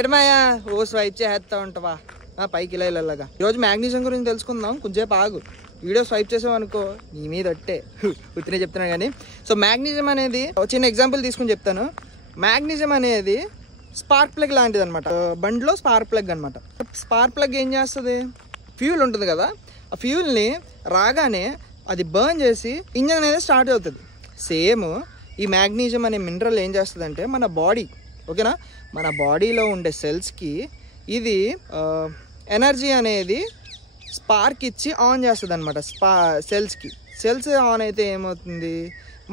ఎడమాయా ఓ swipe చేస్తా ఉంటావా పైకి ఇలా ఇలాగా ఈరోజు మ్యాగ్నీషియం గురించి తెలుసుకుందాం. కొంచెంసేపు ఆగు, వీడియో స్వైప్ చేసామనుకో నీ మీద ఒట్టే ఉత్తినే చెప్తున్నా కానీ. సో మ్యాగ్నీషియం అనేది చిన్న ఎగ్జాంపుల్ తీసుకుని చెప్తాను. మ్యాగ్నీషియం అనేది స్పార్క్ ప్లగ్ లాంటిది అనమాట. బండిలో స్పార్క్ ప్లగ్ అనమాట. స్పార్క్ ప్లగ్ ఏం చేస్తుంది, ఫ్యూల్ ఉంటుంది కదా, ఆ ఫ్యూల్ని రాగానే అది బర్న్ చేసి ఇంజన్ అనేది స్టార్ట్ అవుతుంది. సేమ్ ఈ మ్యాగ్నీషియం అనే మినరల్ ఏం చేస్తుంది అంటే మన బాడీ, ఓకేనా, మన బాడీలో ఉండే సెల్స్కి ఇది ఎనర్జీ అనేది స్పార్క్ ఇచ్చి ఆన్ చేస్తుంది అనమాట. సెల్స్ ఆన్ అయితే ఏమవుతుంది,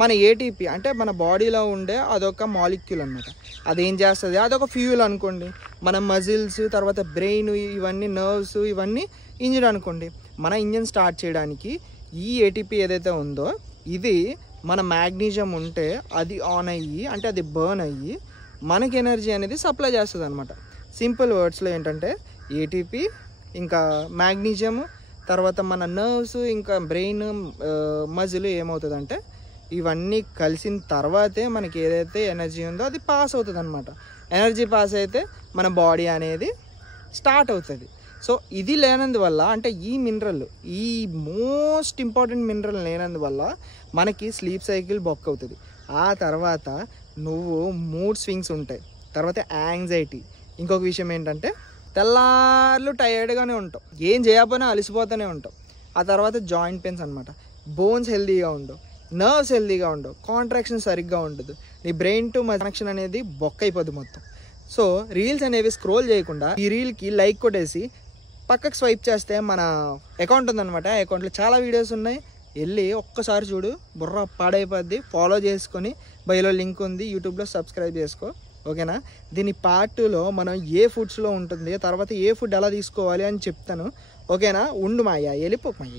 మన ఏటీపీ అంటే మన బాడీలో ఉండే అదొక మాలిక్యూల్ అనమాట. అదేం చేస్తుంది, అదొక ఫ్యూయల్ అనుకోండి. మన మజిల్స్, తర్వాత బ్రెయిన్, ఇవన్నీ నర్వ్స్, ఇవన్నీ ఇంజిన్ అనుకోండి. మన ఇంజిన్ స్టార్ట్ చేయడానికి ఈ ఏటీపీ ఏదైతే ఉందో ఇది మన మ్యాగ్నీషియం ఉంటే అది ఆన్ అయ్యి, అంటే అది బర్న్ అయ్యి మనకి ఎనర్జీ అనేది సప్లై చేస్తుంది అనమాట. సింపుల్ వర్డ్స్లో ఏంటంటే ఏటీపీ ఇంకా మ్యాగ్నీషియం తర్వాత మన నర్వ్స్ ఇంకా బ్రెయిన్ మజిల్ ఏమవుతుందంటే ఇవన్నీ కలిసిన తర్వాతే మనకి ఏదైతే ఎనర్జీ ఉందో అది పాస్ అవుతుంది అనమాట. ఎనర్జీ పాస్ అయితే మన బాడీ అనేది స్టార్ట్ అవుతుంది. సో ఇది లేనందువల్ల, అంటే ఈ మినరల్, ఈ మోస్ట్ ఇంపార్టెంట్ మినరల్ లేనందువల్ల మనకి స్లీప్ సైకిల్ బొక్ అవుతుంది. ఆ తర్వాత నువ్వు మూడ్ స్వింగ్స్ ఉంటాయి, తర్వాత యాంగ్జైటీ. ఇంకొక విషయం ఏంటంటే తెల్లార్లు టైర్డ్గానే ఉంటావు, ఏం చేయకపోయినా అలసిపోతూనే ఉంటావు. ఆ తర్వాత జాయింట్ పెయిన్స్ అనమాట. బోన్స్ హెల్తీగా ఉండవు, నర్వ్స్ హెల్తీగా ఉండవు, కాంట్రాక్షన్ సరిగ్గా ఉండదు, నీ బ్రెయిన్ టు కనెక్షన్ అనేది బొక్క అయిపోద్ది మొత్తం. సో రీల్స్ అనేవి స్క్రోల్ చేయకుండా ఈ రీల్కి లైక్ కొట్టేసి పక్కకు స్వైప్ చేస్తే మన అకౌంట్ ఉందన్నమాట. ఆ అకౌంట్లో చాలా వీడియోస్ ఉన్నాయి, వెళ్ళి ఒక్కసారి చూడు, బుర్ర పాడైపోద్ది. ఫాలో చేసుకొని బయోలో లింక్ ఉంది, యూట్యూబ్లో సబ్స్క్రైబ్ చేసుకో, ఓకేనా. దీని పార్ట్ 2లో మనం ఏ ఫుడ్స్లో ఉంటుంది, తర్వాత ఏ ఫుడ్ ఎలా తీసుకోవాలి అని చెప్తాను, ఓకేనా. ఉండు మాయ్యా, వెళ్ళిపోకు మాయ్యా.